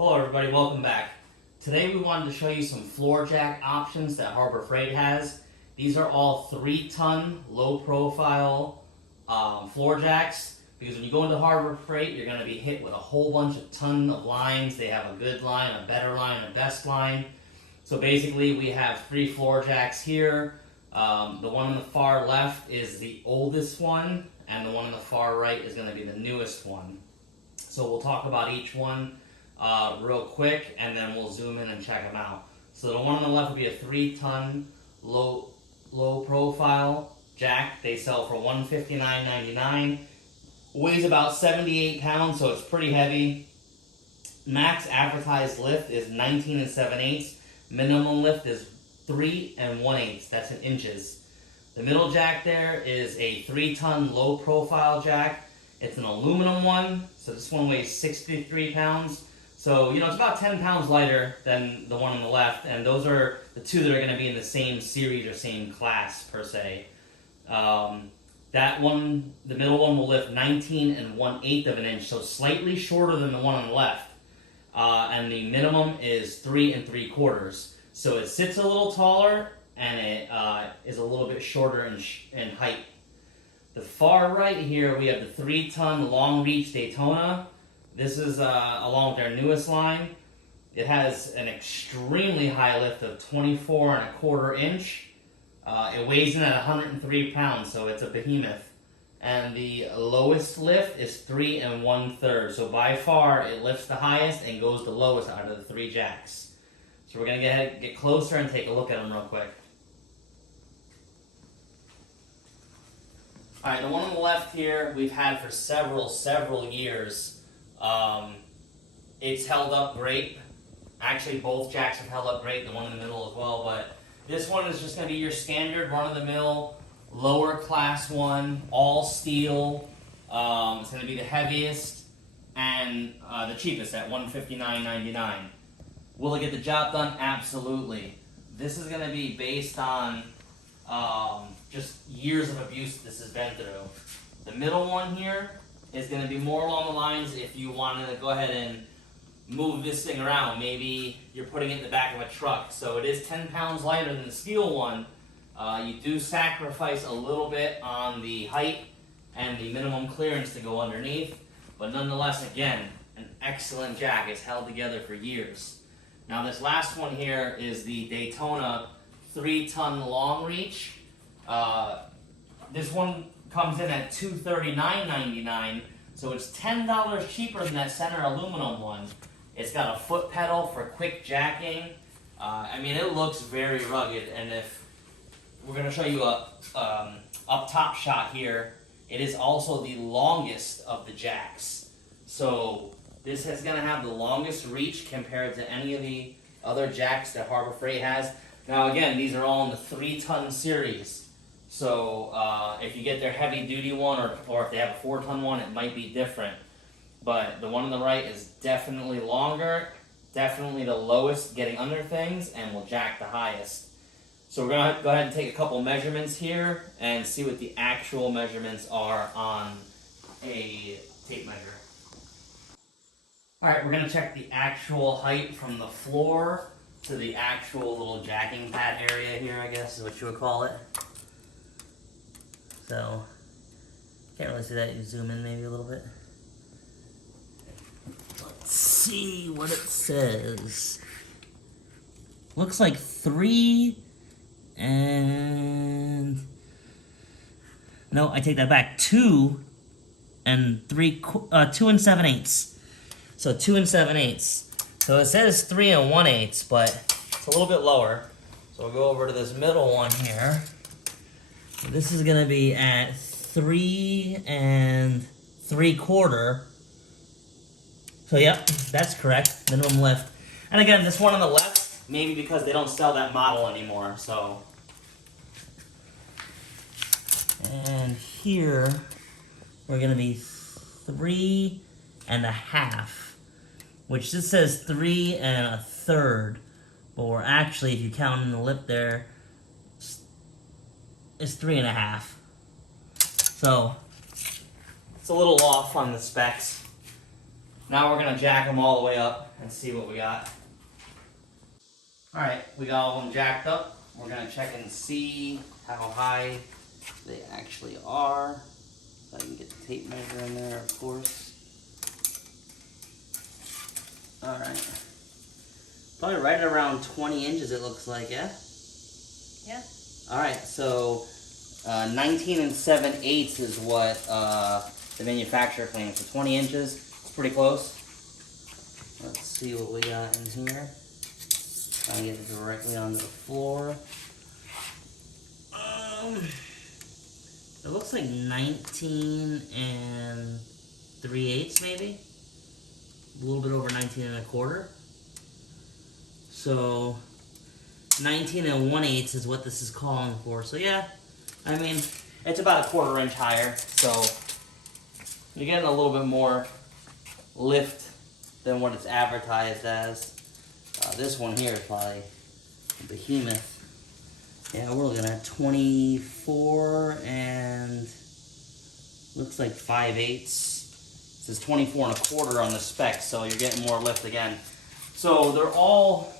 Hello everybody, welcome back. Today we wanted to show you some floor jack options that Harbor Freight has. These are all 3-ton, low-profile floor jacks, because when you go into Harbor Freight, you're going to be hit with a whole bunch of ton of lines. They have a good line, a better line, a best line. So basically we have 3 floor jacks here. The one on the far left is the oldest one, and the one on the far right is going to be the newest one. So we'll talk about each one real quick, and then we'll zoom in and check them out. So the one on the left will be a 3-ton low profile jack. They sell for $159.99. Weighs about 78 pounds, so it's pretty heavy. Max advertised lift is 19 7/8. Minimum lift is 3 1/8. That's in inches. The middle jack there is a 3-ton low profile jack. It's an aluminum one, so this one weighs 63 pounds. So, it's about 10 pounds lighter than the one on the left, and those are the two that are going to be in the same series or same class, per se. That one, the middle one, will lift 19 1/8 of an inch, so slightly shorter than the one on the left. And the minimum is 3 3/4. So it sits a little taller, and it is a little bit shorter in height. The far right here, we have the 3-ton long reach Daytona. This is along with their newest line. It has an extremely high lift of 24 1/4 inch. It weighs in at 103 pounds, so it's a behemoth. And the lowest lift is 3 1/3. So by far, it lifts the highest and goes the lowest out of the 3 jacks. So we're going to get closer and take a look at them real quick. Alright, the one on the left here, we've had for several years. It's held up great. Actually, both jacks have held up great, the one in the middle as well, but this one is just going to be your standard run-of-the-mill, lower class one, all steel. It's going to be the heaviest and the cheapest at $159.99. Will it get the job done? Absolutely. This is going to be based on just years of abuse this has been through. The middle one here is going to be more along the lines if you wanted to go ahead and move this thing around. Maybe you're putting it in the back of a truck. So it is 10 pounds lighter than the steel one. You do sacrifice a little bit on the height and the minimum clearance to go underneath. But nonetheless, again, an excellent jack. It's held together for years. Now this last one here is the Daytona 3-ton long reach. This one comes in at $239.99, so it's $10 cheaper than that center aluminum one. It's got a foot pedal for quick jacking. It looks very rugged, and if we're going to show you a up top shot here, it is also the longest of the jacks. So this is going to have the longest reach compared to any of the other jacks that Harbor Freight has. Now again, these are all in the 3-ton series. So if you get their heavy duty one or if they have a 4-ton one, it might be different. But the one on the right is definitely longer, definitely the lowest getting under things, and will jack the highest. So we're going to go ahead and take a couple measurements here and see what the actual measurements are on a tape measure. Alright, we're going to check the actual height from the floor to the actual little jacking pad area here, I guess is what you would call it. So, can't really see that. You zoom in maybe a little bit. Let's see what it says. Looks like 3 and... No, I take that back. 2 and 7/8. So 2 7/8. So it says 3 1/8, but it's a little bit lower. So we'll go over to this middle one here. This is going to be at 3 3/4. So yep, that's correct. Minimum lift. And again, this one on the left, maybe because they don't sell that model anymore. So, and here we're going to be 3 1/2, which this says 3 1/3, but we're actually, if you count in the lip there, is 3 1/2. So it's a little off on the specs. Now we're gonna jack them all the way up and see what we got. All right, we got all of them jacked up. We're gonna check and see how high they actually are. If I can get the tape measure in there, of course. All right. Probably right around 20 inches it looks like, yeah? Yeah. All right, so 19 7/8 is what the manufacturer claims. So 20 inches, it's pretty close. Let's see what we got in here. Try and get it directly onto the floor. It looks like 19 3/8 maybe. A little bit over 19 1/4. So 19 1/8 is what this is calling for. So yeah, I mean, it's about a 1/4 inch higher. So you're getting a little bit more lift than what it's advertised as. This one here is probably a behemoth. Yeah, we're looking at 24 and looks like 5/8. It says 24 1/4 on the specs, so you're getting more lift again. So they're all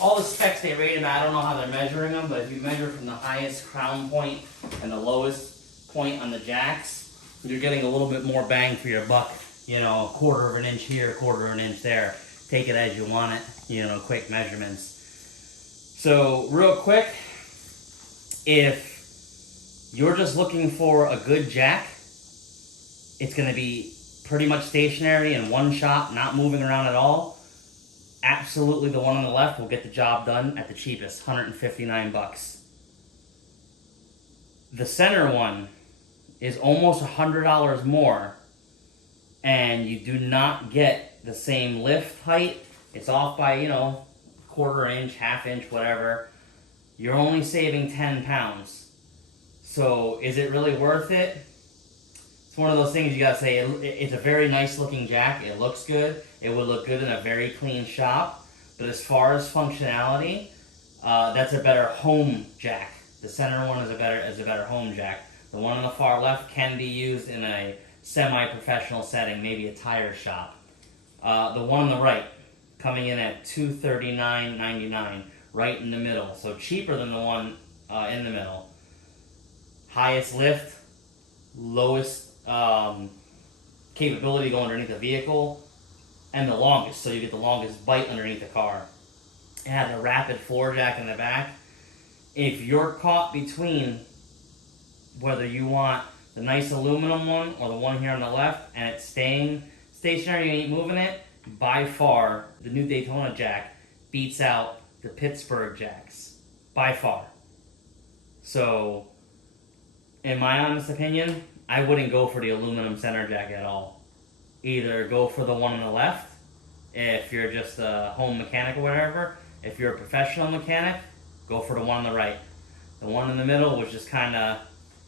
the specs they rate them at. I don't know how they're measuring them, but if you measure from the highest crown point and the lowest point on the jacks, you're getting a little bit more bang for your buck. You know, 1/4 of an inch here, 1/4 of an inch there. Take it as you want it, you know, quick measurements. So real quick, if you're just looking for a good jack, it's going to be pretty much stationary in one shop, not moving around at all. Absolutely, the one on the left will get the job done at the cheapest, 159 bucks. The center one is almost $100 more, and you do not get the same lift height. It's off by, you know, 1/4 inch, 1/2 inch, whatever. You're only saving 10 pounds. So is it really worth it? It's one of those things you gotta say, it's a very nice looking jack. It looks good. It would look good in a very clean shop. But as far as functionality, that's a better home jack. The center one is a better home jack. The one on the far left can be used in a semi-professional setting, maybe a tire shop. The one on the right, coming in at $239.99, right in the middle. So cheaper than the one in the middle. Highest lift, lowest capability going underneath the vehicle, and the longest, so you get the longest bite underneath the car. It has a rapid floor jack in the back. If you're caught between whether you want the nice aluminum one or the one here on the left and it's staying stationary, you ain't moving it, by far the new Daytona jack beats out the Pittsburg jacks, by far. So in my honest opinion, I wouldn't go for the aluminum center jack at all. Either go for the one on the left if you're just a home mechanic or whatever. If you're a professional mechanic, go for the one on the right. The one in the middle was just kind of,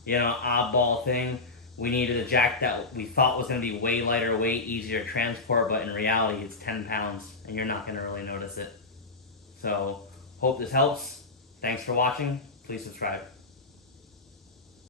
you know, oddball thing. We needed a jack that we thought was going to be way lighter weight, easier to transport, but in reality it's 10 pounds and you're not going to really notice it. So, hope this helps. Thanks for watching. Please subscribe.